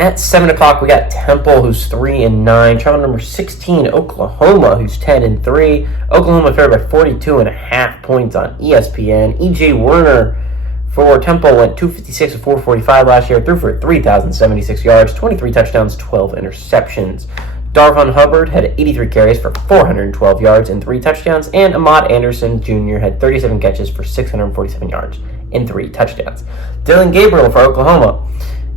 At 7 o'clock, we got Temple, who's 3-9. Travel number 16, Oklahoma, who's 10-3. Oklahoma favored by 42.5 points on ESPN. E.J. Werner for Temple went 256 of 445 last year, threw for 3,076 yards, 23 touchdowns, 12 interceptions. Darvon Hubbard had 83 carries for 412 yards and 3 touchdowns, and Ahmad Anderson Jr. had 37 catches for 647 yards and 3 touchdowns. Dillon Gabriel for Oklahoma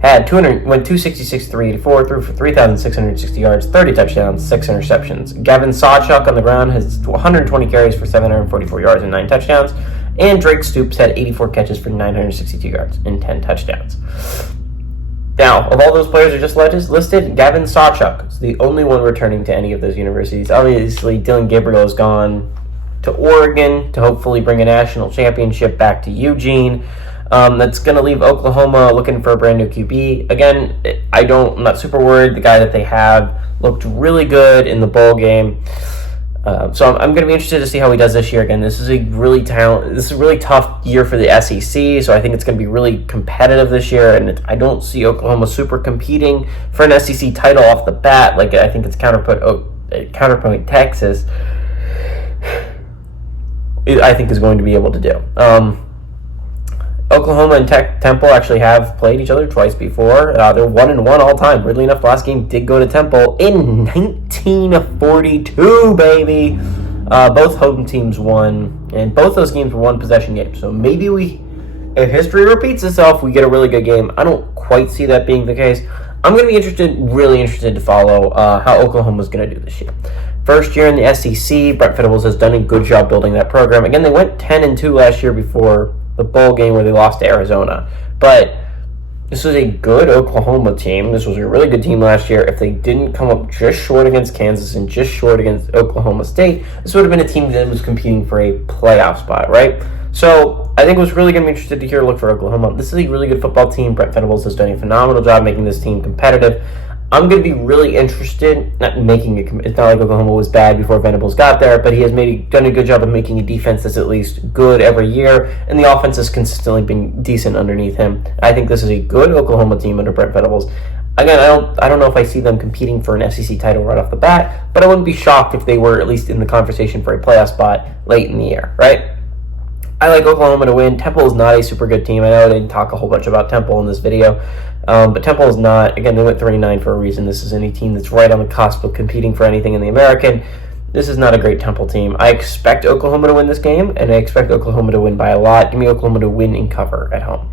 went 266 384, threw for 3,660 yards, 30 touchdowns, 6 interceptions. Gavin Sawchuk on the ground has 120 carries for 744 yards and 9 touchdowns, and Drake Stoops had 84 catches for 962 yards and 10 touchdowns. Now, of all those players I just listed, Gavin Sawchuk is the only one returning to any of those universities. Obviously, Dillon Gabriel has gone to Oregon to hopefully bring a national championship back to Eugene. That's going to leave Oklahoma looking for a brand new QB. Again, I'm not super worried. The guy that they have looked really good in the bowl game. So I'm going to be interested to see how he does this year. Again, this is a really tough year for the SEC, so I think it's going to be really competitive this year, and I don't see Oklahoma super competing for an SEC title off the bat. Like, I think it's counterpoint Texas, I think, is going to be able to do. Oklahoma and Temple actually have played each other twice before. They're 1-1 all time. Weirdly enough, last game did go to Temple in 1942, baby. Both home teams won, and both those games were one-possession games. So maybe if history repeats itself, we get a really good game. I don't quite see that being the case. I'm going to be really interested to follow how Oklahoma's going to do this year. First year in the SEC, Brent Venables has done a good job building that program. Again, they went 10-2 last year before the bowl game where they lost to Arizona. But this was a good Oklahoma team. This was a really good team last year. If they didn't come up just short against Kansas and just short against Oklahoma State, this would have been a team that was competing for a playoff spot, right? So I think it was really going to be interested to look for Oklahoma. This is a really good football team. Brent Venables has done a phenomenal job making this team competitive. I'm going to be really interested, it's not like Oklahoma was bad before Venables got there, but he has done a good job of making a defense that's at least good every year, and the offense has consistently been decent underneath him. I think this is a good Oklahoma team under Brent Venables. Again, I don't know if I see them competing for an SEC title right off the bat, but I wouldn't be shocked if they were at least in the conversation for a playoff spot late in the year, right? I like Oklahoma to win. Temple is not a super good team. I know I didn't talk a whole bunch about Temple in this video, but Temple is not. Again, they went 3-9 for a reason. This is any team that's right on the cusp of competing for anything in the American. This is not a great Temple team. I expect Oklahoma to win this game, and I expect Oklahoma to win by a lot. Give me Oklahoma to win and cover at home.